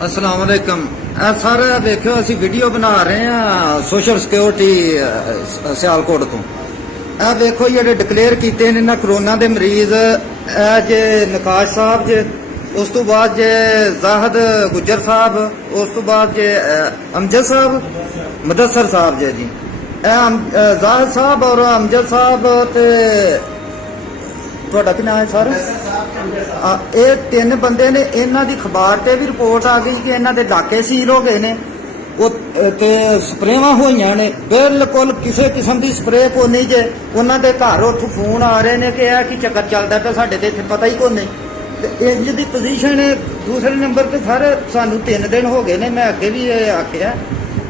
अस्सलाम वालेकुम। सर देखो असी वीडियो बना रहे हैं सोशल सिक्योरिटी सियालकोट तो। देखो ये डिकलेयर किए इन्होंने कोरोना के मरीज जे नकाश साहब जे, उस तो बाद जे जाहद गुजर साहब, उस तो बाद जे अमजद साहब, मुदस्सर साहब जे जी। जाहद साहब और अमजद साहब ते ਤੁਹਾਡਾ ਕੀ ਨਾਮ ਹੈ ਸਰ? ਇਹ ਤਿੰਨ ਬੰਦੇ ਨੇ, ਇਹਨਾਂ ਦੀ ਅਖਬਾਰ ਤੇ ਵੀ ਰਿਪੋਰਟ ਆ ਗਈ ਕਿ ਇਹਨਾਂ ਦੇ ਇਲਾਕੇ ਸੀਲ ਹੋ ਗਏ ਨੇ, ਉਹ ਤੇ ਸਪਰੇਵਾਂ ਹੋਈਆਂ ਨੇ। ਬਿਲਕੁਲ ਕਿਸੇ ਕਿਸਮ ਦੀ ਸਪਰੇ ਕੋ ਨਹੀਂ ਜੇ। ਉਹਨਾਂ ਦੇ ਘਰ ਉੱਥੋਂ ਫੋਨ ਆ ਰਹੇ ਨੇ ਕਿ ਇਹ ਕੀ ਚੱਕਰ ਚੱਲਦਾ ਪਿਆ, ਸਾਡੇ ਤੇ ਇੱਥੇ ਪਤਾ ਹੀ ਕੋ ਨਹੀਂ। ਤੇ ਇੰਜ ਦੀ ਪੋਜੀਸ਼ਨ ਹੈ। ਦੂਸਰੇ ਨੰਬਰ ਤੇ ਸਰ ਸਾਨੂੰ 3 ਦਿਨ ਹੋ ਗਏ ਨੇ, ਮੈਂ ਅੱਗੇ ਵੀ ਇਹ ਆਖਿਆ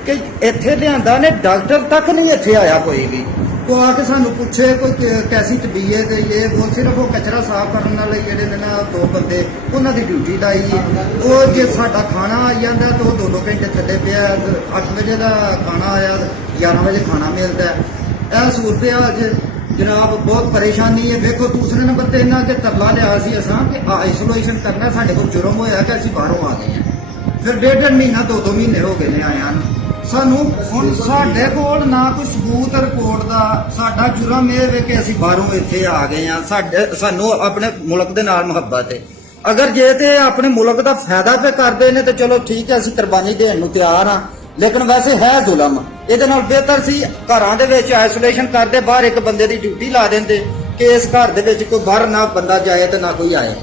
ਕਿ ਇੱਥੇ ਲਿਆਂਦਾ ਨੇ, ਡਾਕਟਰ ਤੱਕ ਨਹੀਂ ਇੱਥੇ ਆਇਆ ਕੋਈ ਵੀ। ਉਹ ਆ ਕੇ ਸਾਨੂੰ ਪੁੱਛੇ ਕੋਈ ਕੈਸੀ ਤਬੀਅਤ ਹੈ, ਇਹ ਉਹ ਸਿਰਫ ਉਹ ਕਚਰਾ ਸਾਫ਼ ਕਰਨ ਵਾਲੇ ਜਿਹੜੇ ਨੇ ਨਾ 2 ਬੰਦੇ, ਉਹਨਾਂ ਦੀ ਡਿਊਟੀ ਲਾਈ। ਉਹ ਜੇ ਸਾਡਾ ਖਾਣਾ ਆ ਜਾਂਦਾ ਤਾਂ ਉਹ 2-2 ਘੰਟੇ ਥੱਲੇ ਪਿਆ। 8 ਵਜੇ ਦਾ ਖਾਣਾ ਆਇਆ, 11 ਵਜੇ ਖਾਣਾ ਮਿਲਦਾ। ਇਹ ਸੂਰਤ ਹਾਲ ਜਨਾਬ, ਬਹੁਤ ਪਰੇਸ਼ਾਨੀ ਹੈ। ਵੇਖੋ ਦੂਸਰੇ ਨੰਬਰ ਤੇ ਇਹਨਾਂ ਅੱਗੇ ਤਰਲਾ ਲਿਆ ਸੀ ਅਸਾਂ ਕਿ ਆਈਸੋਲੇਸ਼ਨ ਕਰਨਾ, ਸਾਡੇ ਕੋਲ ਜੁਰਮ ਹੋਇਆ ਕਿ ਅਸੀਂ ਬਾਹਰੋਂ ਆ ਗਏ ਹਾਂ। ਫਿਰ 1.5 ਮਹੀਨਾ 2-2 ਮਹੀਨੇ ਹੋ ਗਏ ਨੇ ਆਇਆਂ ਨੂੰ। ਸਾਨੂੰ ਹੁਣ ਸਾਡੇ ਕੋਲ ਨਾ ਕੋਈ ਸਬੂਤ ਰਿਪੋਰਟ ਦਾ। ਸਾਡਾ ਜੁਰਮ ਇਹ ਵੇ ਕਿ ਅਸੀਂ ਬਾਹਰੋਂ ਇੱਥੇ ਆ ਗਏ ਆ। ਸਾਨੂੰ ਆਪਣੇ ਮੁਲਕ ਦੇ ਨਾਲ ਮੁਹੱਬਤ ਹੈ। ਅਗਰ ਜੇ ਤੇ ਆਪਣੇ ਮੁਲਕ ਦਾ ਫਾਇਦਾ ਤੇ ਕਰਦੇ ਨੇ ਤੇ ਚਲੋ ਠੀਕ ਹੈ, ਅਸੀਂ ਕੁਰਬਾਨੀ ਦੇਣ ਨੂੰ ਤਿਆਰ ਆ, ਲੇਕਿਨ ਵੈਸੇ ਹੈ ਜ਼ੁਲਮ। ਇਹਦੇ ਨਾਲ ਬਿਹਤਰ ਸੀ ਘਰਾਂ ਦੇ ਵਿੱਚ ਆਈਸੋਲੇਸ਼ਨ ਕਰਦੇ, ਬਾਹਰ ਇੱਕ ਬੰਦੇ ਦੀ ਡਿਊਟੀ ਲਾ ਦਿੰਦੇ ਕਿ ਇਸ ਘਰ ਦੇ ਵਿੱਚ ਕੋਈ ਬਾਹਰ ਨਾ ਬੰਦਾ ਜਾਏ ਤੇ ਨਾ ਕੋਈ ਆਏ।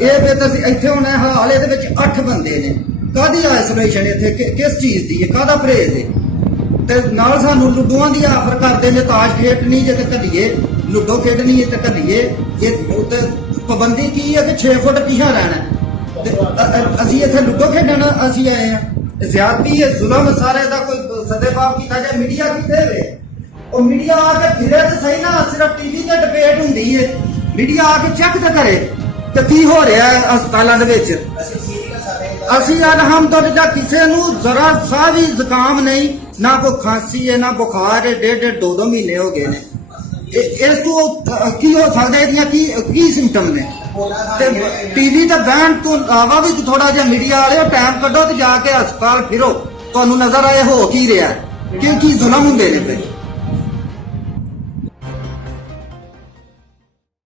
ਇਹ ਬਿਹਤਰ ਸੀ। ਇੱਥੇ ਹੁਣ ਹਾਲ ਇਹਦੇ ਵਿੱਚ 8 ਬੰਦੇ ਨੇ। ਕਾਹਦੀ ਆਈਸੋਲੇਸ਼ਨ ਇੱਥੇ, ਕਿਸ ਚੀਜ਼ ਦੀ ਹੈ, ਕਾਹਦਾ ਪਰਹੇਜ਼ ਹੈ? ਤੇ ਨਾਲ ਸਾਨੂੰ ਲੁੱਡੂਆਂ ਦੀ ਆਫਰ ਕਰਦੇ ਨੇ, ਤਾਸ਼ ਖੇਡਣੀ ਜੇ ਤੇ ਘੱਲੀਏ, ਲੁੱਡੋ ਖੇਡਣੀ ਹੈ ਤੇ ਘੱਲੀਏ। ਇਹ ਤੇ ਪਾਬੰਦੀ ਕੀ ਹੈ ਕਿ 6 ਫੁੱਟ ਪਿੱਛੇ ਰਹਿਣਾ। ਤੇ ਅਸੀਂ ਇੱਥੇ ਲੁੱਡੋ ਖੇਡਣ ਅਸੀਂ ਆਏ ਆ। ਜ਼ਿਆਦਤੀ ਹੈ, ਜ਼ੁਲਮ ਸਾਰੇ ਦਾ ਕੋਈ ਸਦੇਬਾਬ ਕੀਤਾ ਜਾਏ। ਮੀਡੀਆ ਕਿੱਥੇ ਵੇ? ਉਹ ਮੀਡੀਆ ਆ ਕੇ ਫਿਰੇ ਤੇ ਸਹੀ ਨਾ, ਸਿਰਫ ਟੀਵੀ ਤੇ ਡਿਬੇਟ ਹੁੰਦੀ ਹੈ। ਮੀਡੀਆ ਆ ਕੇ ਚੈੱਕ ਤੇ ਕਰੇ ਤੇ ਕੀ ਹੋ ਰਿਹਾ ਹੈ ਹਸਪਤਾਲਾਂ ਦੇ ਵਿੱਚ। ਅਸੀਂ ਅਲਹਮਦੁਲਿਲਾ ਕਿਸੇ ਨੂੰ ਜ਼ਰਾ ਸਾਹ ਵੀ ਜ਼ੁਕਾਮ ਨਹੀਂ, ਨਾ ਕੋਈ ਖਾਂਸੀ ਹੈ, ਨਾ ਬੁਖਾਰ ਹੈ। 1.5 2 ਮਹੀਨੇ ਹੋ ਗਏ ਨੇ। ਇਸ ਤੋਂ ਕੀ ਹੋ ਸਕਦਾ? ਇਹਦੀਆਂ ਕੀ ਸਿੰਪਟਮ ਨੇ? ਤੇ ਟੀਵੀ ਤੇ ਬੈਨ ਤੋਂ ਇਲਾਵਾ ਵੀ ਥੋੜਾ ਜਿਹਾ ਮੀਡੀਆ ਵਾਲੇ ਟਾਈਮ ਕੱਢੋ ਤੇ ਜਾ ਕੇ ਹਸਪਤਾਲ ਫਿਰੋ, ਤੁਹਾਨੂੰ ਨਜ਼ਰ ਆਏ ਹੋ ਕੀ ਰਿਹਾ, ਕੀ ਜ਼ੁਲਮ ਹੁੰਦੇ ਨੇ।